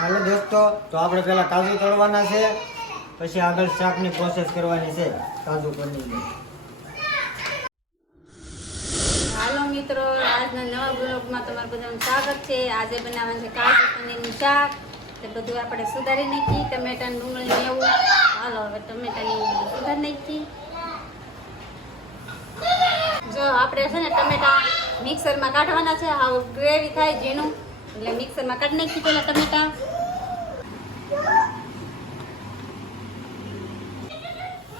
હાલો દોસ્તો, તો આપણે પહેલા કાજુ તળવાના છે, પછી આગળ શાકની પ્રોસેસ કરવાની છે, કાજુ પનીરની. હાલો મિત્રો, આજના નવા બ્લોગમાં તમારું બધાનું સ્વાગત છે. આજે બનાવવાનું છે કાજુ પનીરનું શાક. તે બધું આપણે સુધારી નાખી, ટમેટાનું ડુંગળી લેવું હાલો, હવે ટમેટાની સુધારી નાખી. જો આપણે છે ને ટમેટા મિક્સરમાં કાઢવાના છે હાવ ગ્રેવી થાય ઝીણું. એટલે મિક્સરમાં કાઢી નાખી પેલા ટમેટા.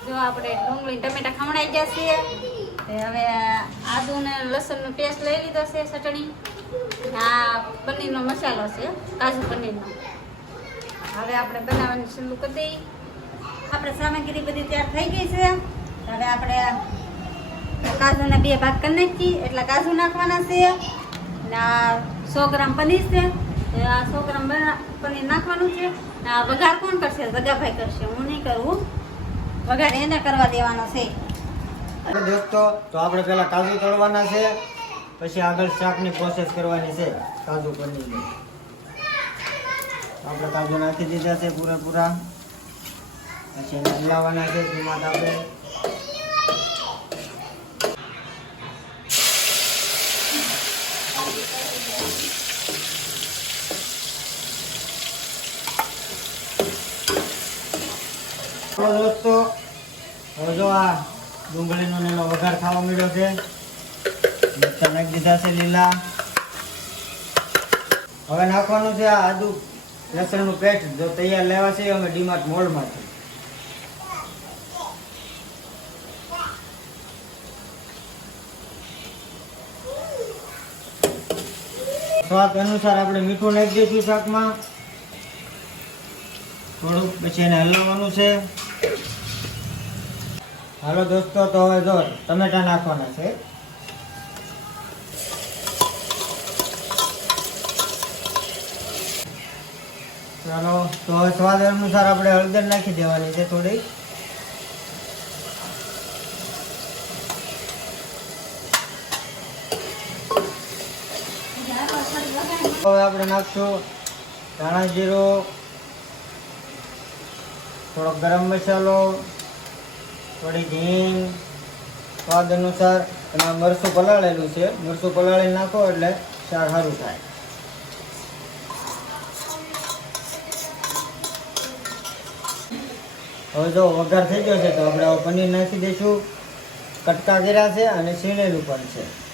જો આપણે ડુંગળી ટમેટા ખમણાઈ ગયા છે હવે આદુ ને લસણનો પેસ્ટ લઈ લીધો છે ચટણી. આ પનીરનો મસાલો છે, કાજુ પનીરનો હવે આપણે બનાવવાનું શરૂ કરી દઈએ. આપણે સામગ્રી બધી તૈયાર થઈ ગઈ છે. હવે આપણે કાજુના બે ભાગ કરી નાખીએ. એટલે કાજુ નાખવાના છે. ને સો ગ્રામ પનીર છે. તે આ સો ગ્રામ પનીર નાખવાનું છે. આ વઘાર કોણ કરશે? જગાભાઈ કરશે. હું નહીં કરું. વઘાર એને કરવા દેવાનો છે. દોસ્તો, તો આપણે પહેલા કાજુ તળવાના છે. પછી આગળ શાકની પ્રોસેસ કરવાની છે. કાજુ પનીરની. આપણે કાજુ નાખી દીધા છે પૂરેપૂરા. પછી એને હલાવવાના છે. ધીમા આપણે તો દોસ્તો. હવે જો આ ડુંગળીનો લીલો વઘાર ખાવા મળ્યો છે. ચણક દીધા છે લીલા. હવે નાખવાનું છે આ આદુ લસણનું પેસ્ટ જો તૈયાર લેવા છે, અમે ડીમાર્ટ મોલમાંથી. સ્વાદ અનુસાર આપણે મીઠું નાખી દઈશું શાકમાં. થોડુંક પછી એને હલાવવાનું છે. હાલો દોસ્તો, તો હવે જો ટમેટા નાખવાના છે? ચાલો, તો હવે સ્વાદ અનુસાર આપણે હળદર નાખી દેવાની છે થોડી હવે આપણે નાખશું ધાણા જીરું થોડો ગરમ મસાલો, થોડી હિંગ, સ્વાદ અનુસાર એમાં મરસું પલાળેલું છે. મરસું પલાળી નાખો એટલે શાક સારું થાય. હવે જો વઘાર થઈ ગયો છે તો આપણે પનીર નાખી દઈશું. કટકા કર્યા છે અને છીણેલું પણ છે.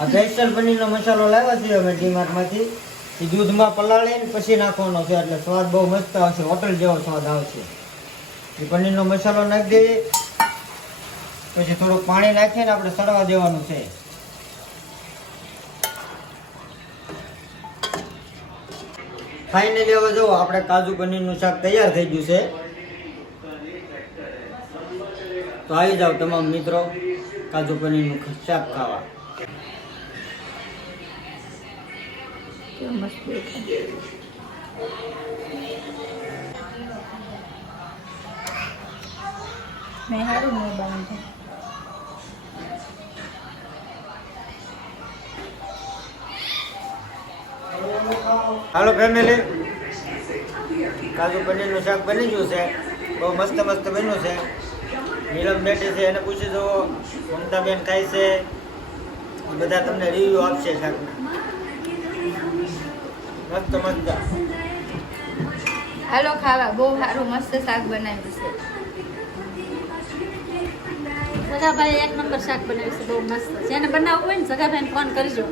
આ પેસ્ટલ પનીરનો મસાલો લાવ્યા છીએ અમે ડીમાર્ટમાંથી. એ દૂધમાં પલાળીને પછી નાખવાનો છે, એટલે સ્વાદ બહુ મસ્ત આવશે, હોટલ જેવો સ્વાદ આવશે. એ પનીરનો મસાલો નાખી દઈએ. પછી થોડુંક પાણી નાખીને આપણે સડવા દેવાનું છે. ફાઇનલી હવે જુઓ, આપણે કાજુ પનીરનું શાક તૈયાર થઈ ગયું છે. તો આવી જાઓ તમામ મિત્રો, કાજુ પનીરનું શાક ખાવા. કેવું મસ્ત દેખાય મેં સારું નહીં બાંધ્યું હાલો ફેમિલી. કાજુ પનીરનું શાક બની ગયું છે. બહુ મસ્ત મસ્ત બન્યું છે. નીલમ બેઠી છે, એને પૂછી દો મમતાબેન ખાય છે. બધા તમને રિવ્યૂ આપશે શાકના. મસ્ત મસ્ત હાલો ખાવા બહુ સારું મસ્ત શાક બનાવ્યું છે. સગાભાઈ એક નંબર શાક બનાવ્યું છે બહુ મસ્ત. જેને બનાવવું હોય ને સગાભાઈને ફોન કરજો.